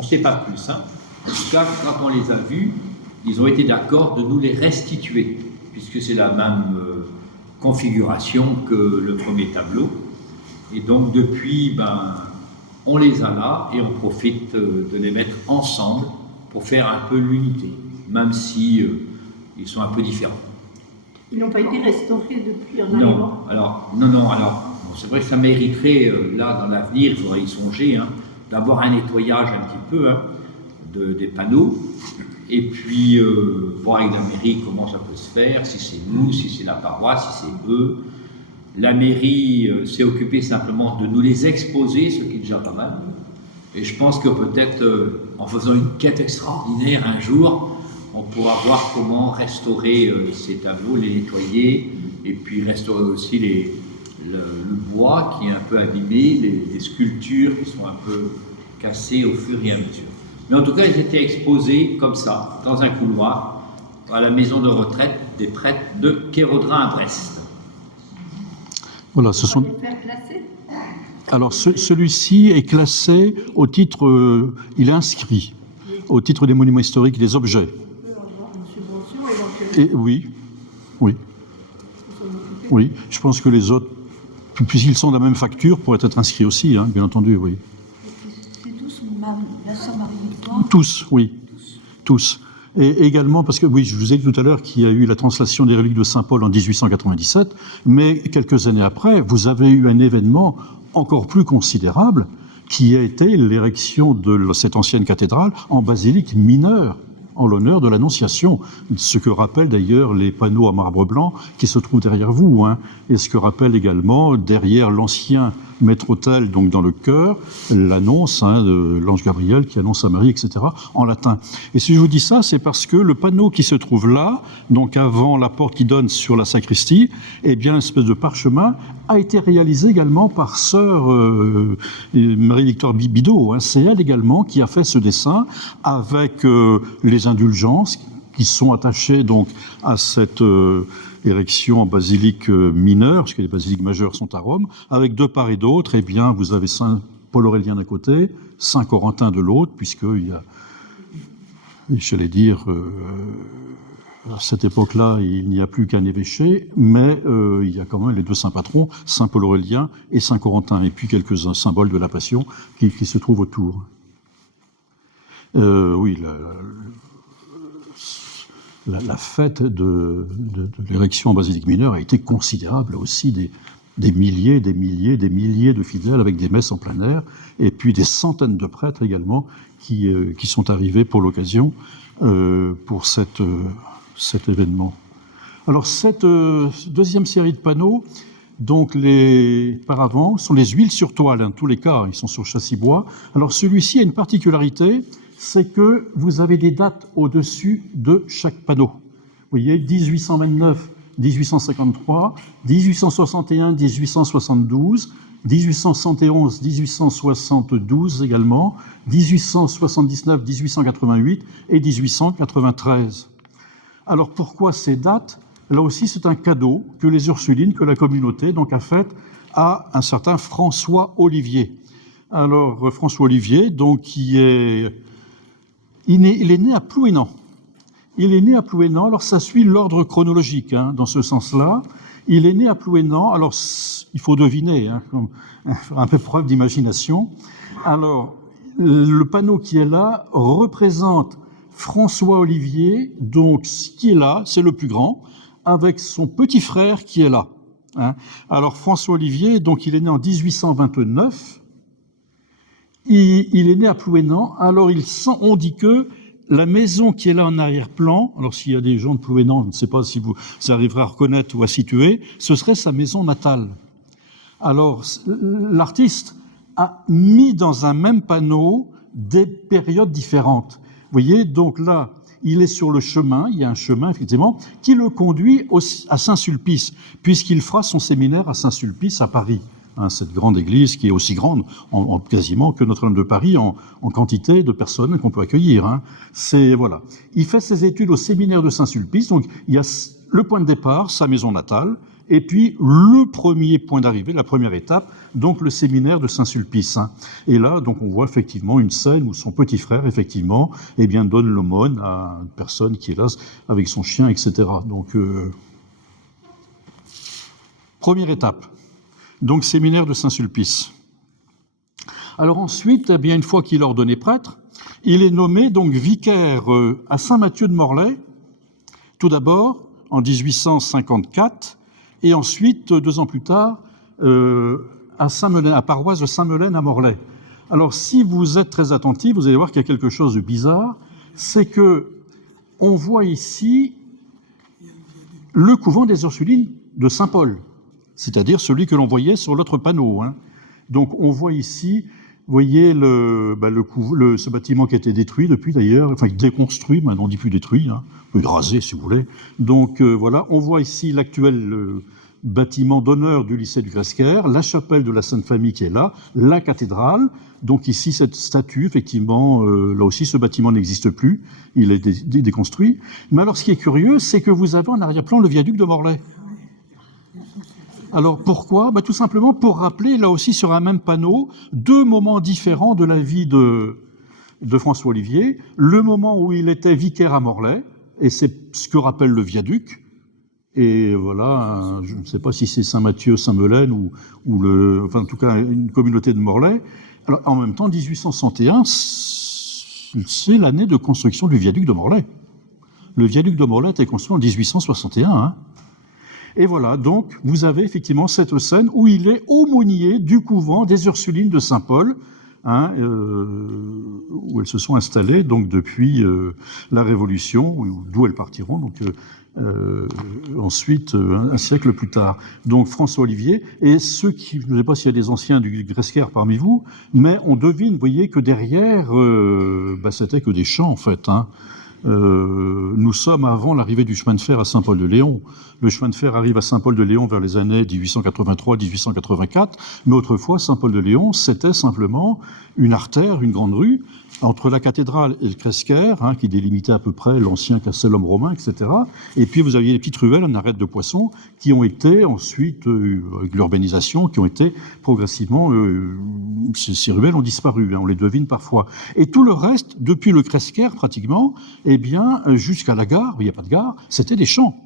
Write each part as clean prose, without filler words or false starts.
On ne sait pas plus. Hein. En tout cas, quand on les a vus, ils ont été d'accord de nous les restituer, puisque c'est la même configuration que le premier tableau. Et donc depuis, on les a là et on profite de les mettre ensemble pour faire un peu l'unité, même si ils sont un peu différents. Ils n'ont pas été restaurés depuis en arrivant? Non, c'est vrai que ça mériterait, là, dans l'avenir, il faudrait y songer, hein, d'avoir un nettoyage un petit peu des panneaux, et puis voir avec la mairie comment ça peut se faire, si c'est nous, si c'est la paroisse, si c'est eux. La mairie s'est occupée simplement de nous les exposer, ce qui est déjà pas mal. Et je pense que peut-être, en faisant une quête extraordinaire un jour, on pourra voir comment restaurer ces tableaux, les nettoyer, et puis restaurer aussi le bois qui est un peu abîmé, les sculptures qui sont un peu cassées au fur et à mesure. Mais en tout cas, ils étaient exposés comme ça, dans un couloir, à la maison de retraite des prêtres de Kérodrin à Brest. Voilà, ce sont... Faire classer. Alors, celui-ci est classé au titre, il est inscrit au titre des monuments historiques et des objets. Et oui, je pense que les autres, puisqu'ils sont de la même facture, pourraient être inscrits aussi, hein, bien entendu, oui. C'est tous la sœur Marie-Victoire? Tous, oui, tous. Et également, parce que oui, je vous ai dit tout à l'heure qu'il y a eu la translation des reliques de Saint-Paul en 1897, mais quelques années après, vous avez eu un événement encore plus considérable, qui a été l'érection de cette ancienne cathédrale en basilique mineure, en l'honneur de l'Annonciation, ce que rappellent d'ailleurs les panneaux à marbre blanc qui se trouvent derrière vous, hein, et ce que rappelle également derrière l'ancien maître-autel, donc dans le chœur, l'annonce de l'ange Gabriel qui annonce à Marie, etc., en latin. Et si je vous dis ça, c'est parce que le panneau qui se trouve là, donc avant la porte qui donne sur la sacristie, eh bien, une espèce de parchemin a été réalisé également par sœur Marie-Victoire Bidot. Hein. C'est elle également qui a fait ce dessin avec les indulgences qui sont attachées donc à cette érection en basilique mineure, parce que les basiliques majeures sont à Rome, avec de part et d'autre, eh bien, vous avez Saint Paul Aurélien d'un côté, Saint Corentin de l'autre, puisqu'il y a, j'allais dire, à cette époque-là, il n'y a plus qu'un évêché, mais il y a quand même les deux saints patrons, Saint Paul Aurélien et Saint Corentin, et puis quelques symboles de la Passion qui se trouvent autour. Oui, la fête de l'érection en basilique mineure a été considérable aussi, des milliers de fidèles avec des messes en plein air, et puis des centaines de prêtres également qui sont arrivés pour l'occasion, pour cet événement. Alors cette deuxième série de panneaux, donc les paravents sont les huiles sur toile, tous les cas, ils sont sur châssis bois. Alors celui-ci a une particularité, c'est que vous avez des dates au-dessus de chaque panneau. Vous voyez, 1829, 1853, 1861, 1872, 1871, 1872 également, 1879, 1888 et 1893. Alors pourquoi ces dates? Là aussi, c'est un cadeau que les Ursulines, que la communauté donc, a fait à un certain François Olivier. Alors, François Olivier, donc, il est né à Plouénan. Il est né à Plouénan, alors ça suit l'ordre chronologique, hein, dans ce sens-là. Il est né à Plouénan, alors il faut deviner, hein, un peu preuve d'imagination. Alors, le panneau qui est là représente François Olivier, donc ce qui est là, c'est le plus grand, avec son petit frère qui est là. Hein. Alors François Olivier, donc il est né en 1829, il est né à Plouénan, alors on dit que la maison qui est là en arrière-plan, alors s'il y a des gens de Plouénan, je ne sais pas si vous arriverez à reconnaître ou à situer, ce serait sa maison natale. Alors l'artiste a mis dans un même panneau des périodes différentes. Vous voyez, donc là, il est sur le chemin, il y a un chemin, effectivement, qui le conduit à Saint-Sulpice, puisqu'il fera son séminaire à Saint-Sulpice, à Paris. Hein, cette grande église qui est aussi grande, quasiment, que Notre-Dame de Paris, en quantité de personnes qu'on peut accueillir. Hein. Voilà. Il fait ses études au séminaire de Saint-Sulpice, donc il y a le point de départ, sa maison natale, Et puis, le premier point d'arrivée, la première étape, donc le séminaire de Saint-Sulpice. Et là, donc, on voit effectivement une scène où son petit frère, effectivement, eh bien, donne l'aumône à une personne qui est là avec son chien, etc. Donc, première étape. Donc, séminaire de Saint-Sulpice. Alors ensuite, eh bien, une fois qu'il est ordonné prêtre, il est nommé donc vicaire à Saint-Mathieu de Morlaix, tout d'abord en 1854, et ensuite, 2 ans plus tard, à Saint-Melaine, à paroisse de Saint-Melaine à Morlaix. Alors, si vous êtes très attentifs, vous allez voir qu'il y a quelque chose de bizarre, c'est que on voit ici le couvent des Ursulines de Saint-Paul, c'est-à-dire celui que l'on voyait sur l'autre panneau. Donc, on voit ici, vous voyez ce bâtiment qui a été détruit depuis d'ailleurs, enfin déconstruit, maintenant on ne dit plus détruit, plus rasé si vous voulez. Donc voilà, on voit ici l'actuel bâtiment d'honneur du lycée du Cresquer, la chapelle de la Sainte Famille qui est là, la cathédrale. Donc ici cette statue, effectivement, là aussi ce bâtiment n'existe plus, il est déconstruit. Mais alors ce qui est curieux, c'est que vous avez en arrière-plan le viaduc de Morlaix. Alors pourquoi ? Tout simplement pour rappeler, là aussi sur un même panneau, 2 moments différents de la vie de François Olivier. Le moment où il était vicaire à Morlaix, et c'est ce que rappelle le viaduc. Et voilà, je ne sais pas si c'est Saint-Mathieu, Saint-Melaine ou enfin en tout cas une communauté de Morlaix. Alors en même temps, 1861, c'est l'année de construction du viaduc de Morlaix. Le viaduc de Morlaix a été construit en 1861. Et voilà, donc, vous avez effectivement cette scène où il est aumônier du couvent des Ursulines de Saint-Paul, où elles se sont installées donc depuis la Révolution, d'où elles partiront donc ensuite un siècle plus tard. Donc François Olivier, et ceux qui, je ne sais pas s'il y a des anciens du Cresquer parmi vous, mais on devine, vous voyez, que derrière, c'était que des champs en fait. Nous sommes avant l'arrivée du chemin de fer à Saint-Paul-de-Léon. Le chemin de fer arrive à Saint-Paul-de-Léon vers les années 1883-1884, mais autrefois, Saint-Paul-de-Léon, c'était simplement une artère, une grande rue, entre la cathédrale et le Cresquer, qui délimitait à peu près l'ancien castellum romain, etc. Et puis vous aviez les petites ruelles en arête de poissons qui ont été ensuite, avec l'urbanisation, qui ont été progressivement, ces ruelles ont disparu, on les devine parfois. Et tout le reste, depuis le Cresquer pratiquement, eh bien, jusqu'à la gare, il n'y a pas de gare, c'était des champs.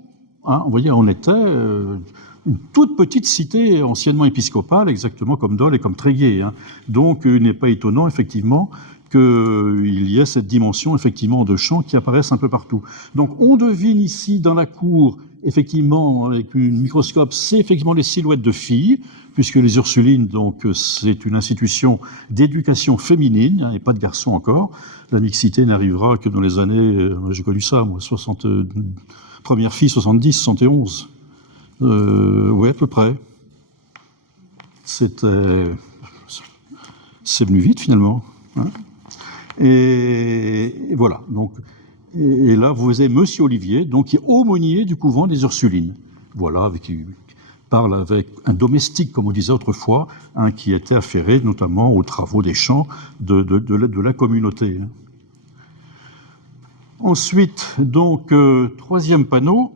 Vous voyez, on était une toute petite cité anciennement épiscopale, exactement comme Dole et comme Tréguier. Donc, il n'est pas étonnant, effectivement, qu'il y ait cette dimension, effectivement, de champs qui apparaissent un peu partout. Donc, on devine ici, dans la cour, effectivement, avec un microscope, c'est effectivement les silhouettes de filles, puisque les Ursulines, donc, c'est une institution d'éducation féminine, et pas de garçons encore. La mixité n'arrivera que dans les années, j'ai connu ça, moi, première fille, 70, 71. Oui, à peu près. C'est venu vite, finalement. Et voilà. Donc, et là, vous avez Monsieur Olivier, donc, qui est aumônier du couvent des Ursulines. Voilà, qui parle avec un domestique, comme on disait autrefois, qui était affairé notamment aux travaux des champs de la communauté. Ensuite, donc, 3e panneau.